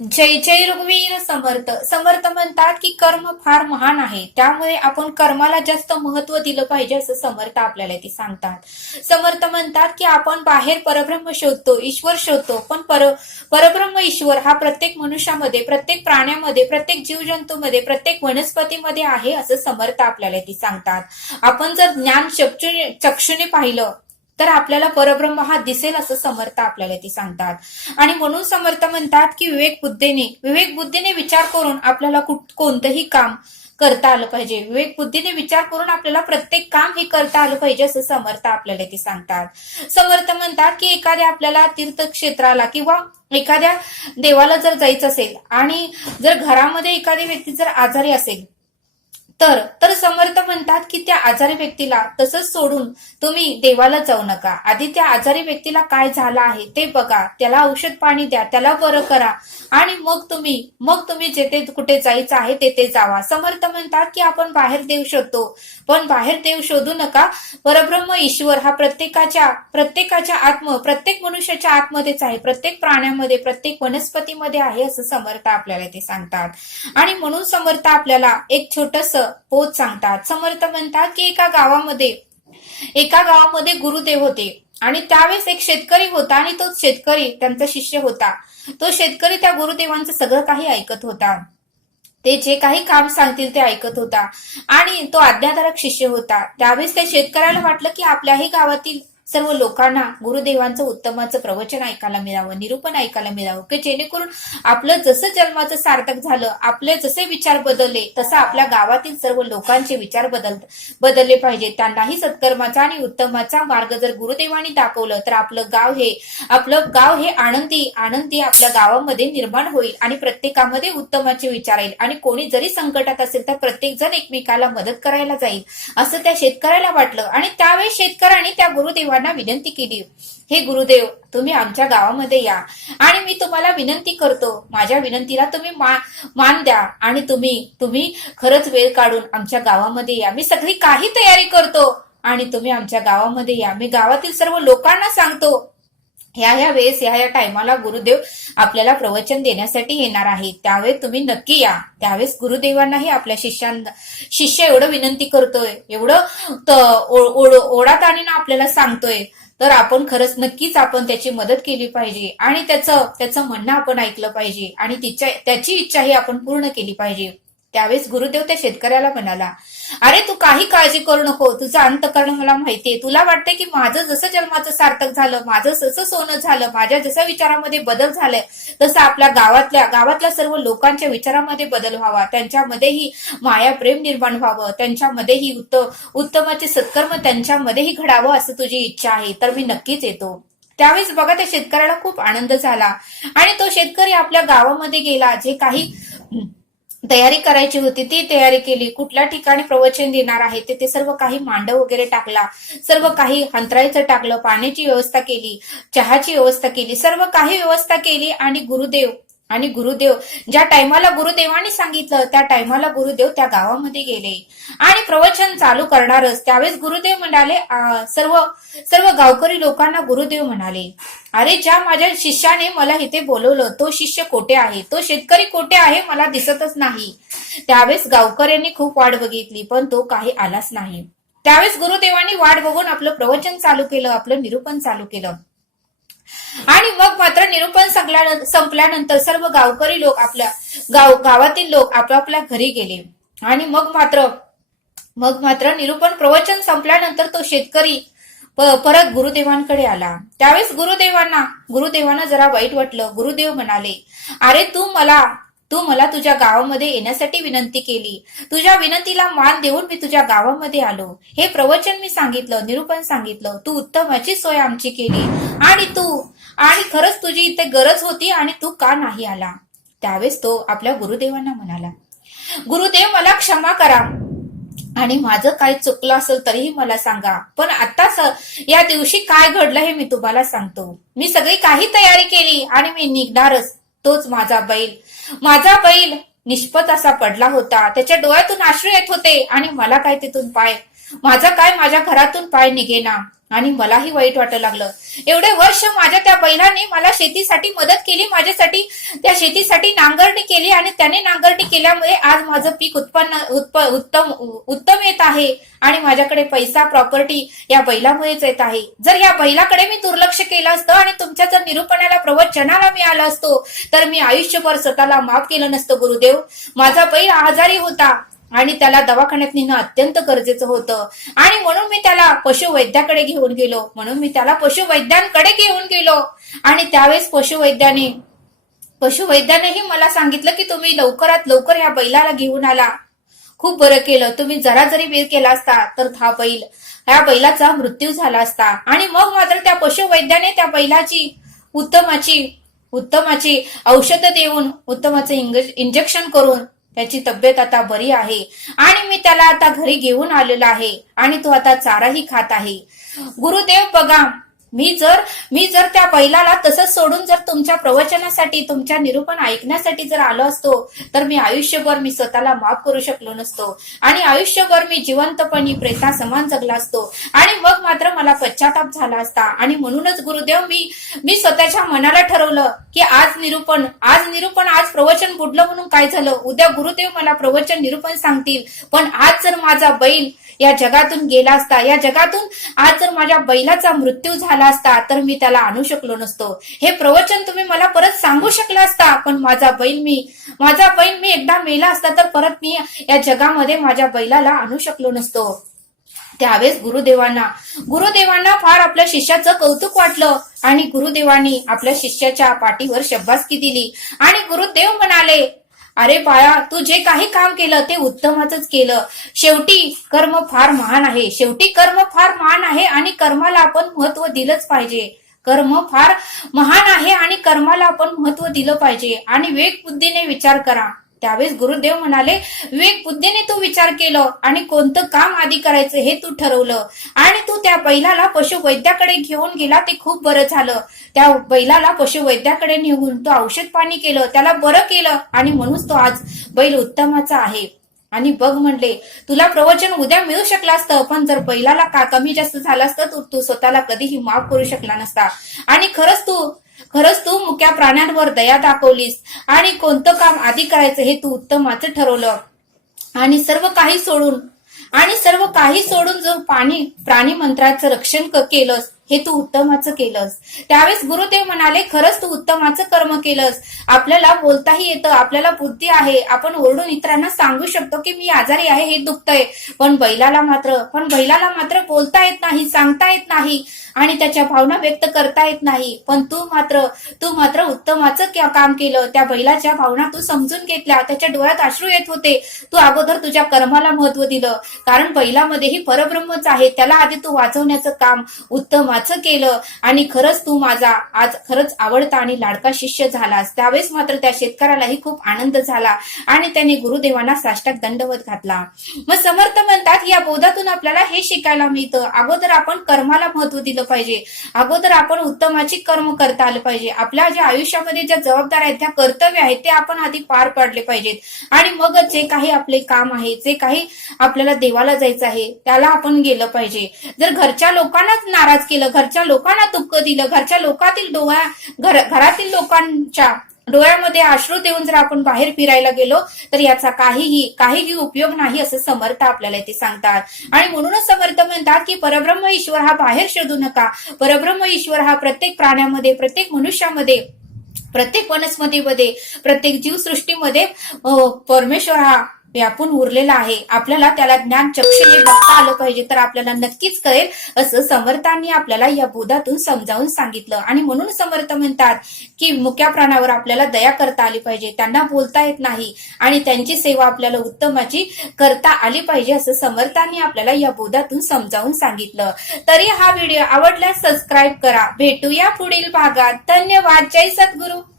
जय जय रघुवीर समर्थ. समर्थ म्हणतात की कर्म फार महान आहे. त्यामुळे आपण कर्माला जास्त महत्त्व दिलं पाहिजे असं समर्थ आपल्याला ते सांगतात. समर्थ म्हणतात की आपण बाहेर परब्रह्म शोधतो ईश्वर शोधतो पण पर परब्रह्म ईश्वर हा प्रत्येक मनुष्यामध्ये प्रत्येक प्राण्यामध्ये प्रत्येक जीवजंतूमध्ये प्रत्येक वनस्पतीमध्ये आहे असं समर्थ आपल्याला ते सांगतात. आपण जर ज्ञान चक्षुने पाहिलं तर आपल्याला परब्रह्म हा दिसेल असं समर्थ आपल्याला ते सांगतात. आणि म्हणून समर्थ म्हणतात की विवेक बुद्धीने विवेक बुद्धीने विचार करून आपल्याला कुठ- कोणतंही काम करता आलं पाहिजे. विवेक बुद्धीने विचार करून आपल्याला प्रत्येक काम हे करता आलं पाहिजे असं समर्थ आपल्याला ते सांगतात. समर्थ म्हणतात की एखाद्या आपल्याला तीर्थक्षेत्राला किंवा एखाद्या देवाला जर जायचं असेल आणि जर घरामध्ये एखादी व्यक्ती जर आजारी असेल तर तर समर्थ म्हणतात की त्या आजारी व्यक्तीला तसंच सोडून तुम्ही देवाला जाऊ नका. आधी त्या आजारी व्यक्तीला काय झालं आहे ते बघा. त्याला औषध पाणी द्या त्याला बरं करा. आणि मग तुम्ही मग तुम्ही जेथे कुठे जायचं आहे तेथे जावा. समर्थ म्हणतात की आपण बाहेर देव शोधतो. पण बाहेर देव शोधू नका. परब्रह्म ईश्वर हा प्रत्येकाच्या प्रत्येकाच्या आत्म प्रत्येक मनुष्याच्या आतमध्येच आहे. प्रत्येक प्राण्यामध्ये प्रत्येक वनस्पतीमध्ये आहे असं समर्थ आपल्याला ते सांगतात. आणि म्हणून समर्थ आपल्याला एक छोटस पोच सांगतात. समर्थ म्हणतात की एका गावामध्ये एका गावामध्ये गुरुदेव होते. आणि त्यावेळेस एक शेतकरी होता आणि तो शेतकरी त्यांचा शिष्य होता. तो शेतकरी त्या गुरुदेवांचं सगळं काही ऐकत होता. ते जे काही काम सांगतील ते ऐकत होता. आणि तो आज्ञाधारक शिष्य होता. त्यावेळेस त्या शेतकऱ्याला वाटलं की आपल्याही गावातील सर्व लोकांना गुरुदेवांचं उत्तमाचं प्रवचन ऐकायला मिळावं निरूपण ऐकायला मिळावं की जेणेकरून आपलं जसं जन्माचं सार्थक झालं आपले जसे विचार बदलले तसं आपल्या गावातील सर्व लोकांचे विचार बदल बदलले पाहिजे. त्यांनाही सत्कर्माचा आणि उत्तमाचा मार्ग जर गुरुदेवांनी दाखवलं तर आपलं गाव हे आपलं गाव हे आनंदी आनंदी आपल्या गावामध्ये निर्माण होईल आणि प्रत्येकामध्ये उत्तमाचे विचार येईल. आणि कोणी जरी संकटात असेल तर प्रत्येक जण एकमेकाला मदत करायला जाईल असं त्या शेतकऱ्याला वाटलं. आणि त्यावेळेस शेतकऱ्याने त्या गुरुदेवांना विनंती केली. हे गुरुदेव तुम्ही आमच्या गावामध्ये या. आणि मी तुम्हाला विनंती करतो माझ्या विनंतीला तुम्ही मा- मान द्या. आणि तुम्ही तुम्ही खरंच वेळ काढून आमच्या गावामध्ये या. मी सगळी काही तयारी करतो. आणि तुम्ही आमच्या गावामध्ये या. मी गावातील सर्व लोकांना सांगतो ह्या ह्या वेळेस ह्या या टायमाला गुरुदेव आपल्याला प्रवचन देण्यासाठी येणार आहे. त्यावेळेस तुम्ही नक्की या. त्यावेळेस गुरुदेवांनाही आपल्या शिष्यांना शिष्य एवढं विनंती करतोय एवढं त- आणि ना आपल्याला सांगतोय तर आपण खरंच नक्कीच आपण त्याची मदत केली पाहिजे. आणि त्याचं त्याचं म्हणणं आपण ऐकलं पाहिजे. आणि तिच्या त्याची इच्छाही आपण पूर्ण केली पाहिजे. त्यावेळेस गुरुदेव त्या शेतकऱ्याला म्हणाला अरे तू काही काळजी करू नको तुझं अंतकरण मला माहितीये तुला वाटतंय की माझं जसं जन्माचं सार्थक झालं माझं जसं सोनं झालं माझ्या जसं विचारामध्ये बदल झालाय तसं आपल्या गावातल्या गावातल्या सर्व लोकांच्या विचारामध्ये बदल व्हावा. त्यांच्यामध्येही माया प्रेम निर्माण व्हावं. त्यांच्यामध्येही उत्तम उत्तमाचे सत्कर्म त्यांच्यामध्येही घडावं असं तुझी इच्छा आहे. तर मी नक्कीच येतो. त्यावेळेस बघा त्या शेतकऱ्याला खूप आनंद झाला. आणि तो शेतकरी आपल्या गावामध्ये गेला. जे काही तयारी करायची होती ती तयारी केली. कुठल्या ठिकाणी प्रवचन देणार आहे तिथे सर्व काही मांडव वगैरे टाकला. सर्व काही हंतरायचं टाकलं पाण्याची व्यवस्था केली चहाची व्यवस्था केली सर्व काही व्यवस्था केली आणि गुरुदेव आणि गुरुदेव ज्या टायमाला गुरुदेवांनी सांगितलं त्या टायमाला गुरुदेव त्या गावामध्ये गेले. आणि प्रवचन चालू करणारच. त्यावेळेस गुरुदेव म्हणाले सर्व सर्व गावकरी लोकांना गुरुदेव म्हणाले. अरे ज्या माझ्या शिष्याने मला इथे बोलवलं तो शिष्य कोठे आहे? तो शेतकरी कोठे आहे? मला दिसतच नाही. त्यावेळेस गावकऱ्यांनी खूप वाट बघितली पण तो काही आलाच नाही. त्यावेळेस गुरुदेवांनी वाट बघून आपलं प्रवचन चालू केलं आपलं निरूपण चालू केलं. आणि मग मात्र निरूपण संपल्यानंतर सर्व गावकरी लोक आपल्या गाव गावातील लोक आपापल्या घरी गेले. आणि मग मात्र मग मात्र निरूपण प्रवचन संपल्यानंतर तो शेतकरी परत गुरुदेवांकडे आला. त्यावेळेस गुरुदेवांना गुरुदेवांना जरा वाईट वाटलं. गुरुदेव म्हणाले अरे तू मला तू मला तुझ्या गावामध्ये येण्यासाठी विनंती केली. तुझ्या विनंतीला मान देऊन मी तुझ्या गावामध्ये आलो. हे प्रवचन मी सांगितलं निरूपण सांगितलं. तू उत्तमाची सोय आमची केली. आणि तू आणि खरंच तुझी इथे गरज होती आणि तू का नाही आला? त्यावेळेस तो आपल्या गुरुदेवांना म्हणाला गुरुदेव मला क्षमा करा. आणि माझं काही चुकलं असेल तरीही मला सांगा. पण आता स- या दिवशी काय घडलं हे मी तुम्हाला सांगतो. मी सगळी काही तयारी केली आणि मी निघणारच. तोच माझा बैल. माझा बैल निष्पत असा पडला होता. त्याच्या डोळ्यातून आश्रय येत होते आणि मला काय तिथून पाय? माझा काय माझ्या घरातून पाय निघेना? आणि मलाही वाईट वाटू लागलं. एवढे वर्ष माझ्या त्या बैलाने मला शेतीसाठी मदत केली माझ्यासाठी त्या शेतीसाठी नांगरणी केली आणि त्याने नांगरणी केल्यामुळे आज माझं पीक उत्पन्न उत्प- उत्तम उत्तम येत आहे आणि माझ्याकडे पैसा प्रॉपर्टी या बैलामुळेच येत आहे. जर या बैलाकडे मी दुर्लक्ष केलं असतं आणि तुमच्या जर निरूपणाला प्रवचनाला मी आलो असतो तर मी आयुष्यभर स्वतःला माफ केलं नसतं गुरुदेव. माझा बैल आजारी होता. आणि त्याला दवाखान्यात नेणं अत्यंत गरजेचं होतं. आणि म्हणून मी त्याला पशुवैद्याकडे घेऊन गेलो. म्हणून मी त्याला पशुवैद्यांकडे घेऊन गेलो. आणि त्यावेळेस पशुवैद्याने पशुवैद्यानेही मला सांगितलं की तुम्ही लवकरात लवकर या बैलाला घेऊन आला. खूप बरं केलं. तुम्ही जरा जरी वेळ केला असता तर हा बैल या बैलाचा मृत्यू झाला असता. आणि मग मात्र त्या पशुवैद्याने त्या बैलाची उत्तमाची उत्तमाची औषधं देऊन उत्तमाचं इंजेक्शन करून त्याची तब्येत आता बरी आहे. आणि मी त्याला आता घरी घेऊन आलेलो आहे. आणि तो आता चाराही खात आहे. गुरुदेव बघा मी जर मी जर त्या बैलाला तसंच सोडून जर तुमच्या प्रवचनासाठी तुमच्या निरूपण ऐकण्यासाठी जर आलो असतो तर मी आयुष्यभर मी स्वतःला माफ करू शकलो नसतो. आणि आयुष्यभर मी जिवंतपणी प्रेता समान जगला असतो. आणि मग मात्र मला पश्चाताप झाला असता. आणि म्हणूनच गुरुदेव मी मी स्वतःच्या मनाला ठरवलं की आज निरूपण आज निरूपण आज प्रवचन बुडलं म्हणून काय झालं? उद्या गुरुदेव मला प्रवचन निरूपण सांगतील. पण आज जर माझा बैल या जगातून गेला असता या जगातून आज जर माझ्या बैलाचा मृत्यू झाला असता तर मी त्याला आणू शकलो नसतो. हे प्रवचन तुम्ही मला परत सांगू शकला असता पण माझा बैल मी माझा बैल मी एकदा मेला असता तर परत मी या जगामध्ये माझ्या बैलाला आणू शकलो नसतो. त्यावेळेस गुरुदेवांना गुरुदेवांना फार आपल्या शिष्याचं कौतुक वाटलं आणि गुरुदेवांनी आपल्या शिष्याच्या पाठीवर शब्बासकी दिली. आणि गुरुदेव म्हणाले अरे बाळा तू जे काही काम केलं ते उत्तमच केलं. शेवटी कर्म फार महान आहे. शेवटी कर्म फार महान आहे आणि कर्माला आपण महत्त्व दिलंच पाहिजे. कर्म फार महान आहे आणि कर्माला आपण महत्त्व दिलं पाहिजे. आणि वेग बुद्धीने विचार करा. त्यावेळेस गुरुदेव म्हणाले विवेक बुद्धीने तू विचार केलं आणि कोणतं काम आधी करायचं हे तू ठरवलं. आणि तू त्या बैलाला पशुवैद्याकडे घेऊन गेला ते खूप बरं झालं. त्या बैलाला पशुवैद्याकडे नेऊन तू औषध पाणी केलं त्याला बरं केलं आणि म्हणूनच तो आज बैल उत्तमाचा आहे. आणि बघ म्हणले तुला प्रवचन उद्या मिळू शकलं असतं पण जर बैलाला का कमी जास्त झालं असतं तू तू स्वतःला कधीही माफ करू शकला नसता. आणि खरंच तू खरंच तू मुक्या प्राण्यांवर दया दाखवलीस. आणि कोणतं काम आधी करायचं हे तू उत्तमाचं ठरवलं. आणि सर्व काही सोडून आणि सर्व काही सोडून जो पाणी प्राणी मंत्राचं रक्षण केलंस हे तू उत्तमाचं केलंस. त्यावेळेस गुरुदेव म्हणाले खरंच तू उत्तमाचं कर्म केलंस. आपल्याला बोलताही येतं आपल्याला बुद्धी आहे. आपण ओरडून इतरांना सांगू शकतो की मी आजारी आहे हे दुखतंय. पण बैलाला मात्र पण बैलाला मात्र बोलता येत नाही सांगता येत नाही. आणि त्याच्या भावना व्यक्त करता येत नाही. पण तू मात्र तू मात्र उत्तमाचं काम केलं? त्या बैलाच्या भावना तू समजून घेतल्या. त्याच्या डोळ्यात अश्रू येत होते. तू अगोदर तुझ्या कर्माला महत्त्व दिलं. कारण बैलामध्येही परब्रह्मच आहे. त्याला आधी तू वाचवण्याचं काम उत्तमाचं केलं. आणि खरंच तू माझा आज खरंच आवडता आणि लाडका शिष्य झालास. त्यावेळेस मात्र त्या शेतकऱ्यालाही खूप आनंद झाला आणि त्याने गुरुदेवांना साष्टाक दंडवत घातला. मग समर्थ म्हणतात या बोधातून आपल्याला हे शिकायला मिळतं. अगोदर आपण कर्माला महत्त्व दिलं. पाहिजे. अगोदर आपण उत्तमाची कर्म करता आलं पाहिजे. आपल्या ज्या आयुष्यामध्ये ज्या जबाबदाऱ्या आहेत त्या कर्तव्य आहेत ते आपण आधी पार पाडले पाहिजेत. आणि मग जे काही आपले काम आहे जे काही आपल्याला देवाला जायचं आहे त्याला आपण गेलं पाहिजे. जर घरच्या लोकांनाच नाराज केलं घरच्या लोकांना दुःख दिलं घरच्या लोकातील डोळ्या घरातील लोकांच्या डोळ्यामध्ये अश्रू देऊन जर आपण बाहेर फिरायला गेलो तर याचा काहीही काहीही उपयोग नाही असं समर्थ आपल्याला इथे सांगतात. आणि म्हणूनच समर्थ म्हणतात की परब्रह्म ईश्वर हा बाहेर शोधू नका. परब्रह्म ईश्वर हा प्रत्येक प्राण्यामध्ये प्रत्येक मनुष्यामध्ये प्रत्येक वनस्पतीमध्ये प्रत्येक जीवसृष्टीमध्ये परमेश्वर हा व्यापून उरलेला आहे. आपल्याला त्याला ज्ञान चक्षुने बघता आलं पाहिजे. तर आपल्याला नक्कीच कळेल असं समर्थांनी आपल्याला या बोधातून समजावून सांगितलं. आणि म्हणून समर्थ म्हणतात की मुक्या प्राणावर आपल्याला दया करता आली पाहिजे. त्यांना बोलता येत नाही. आणि त्यांची सेवा आपल्याला उत्तमाची करता आली पाहिजे असं समर्थांनी आपल्याला या बोधातून समजावून सांगितलं. तरी हा व्हिडिओ आवडल्यास सबस्क्राईब करा. भेटूया पुढील भागात. धन्यवाद. जय सद्गुरू.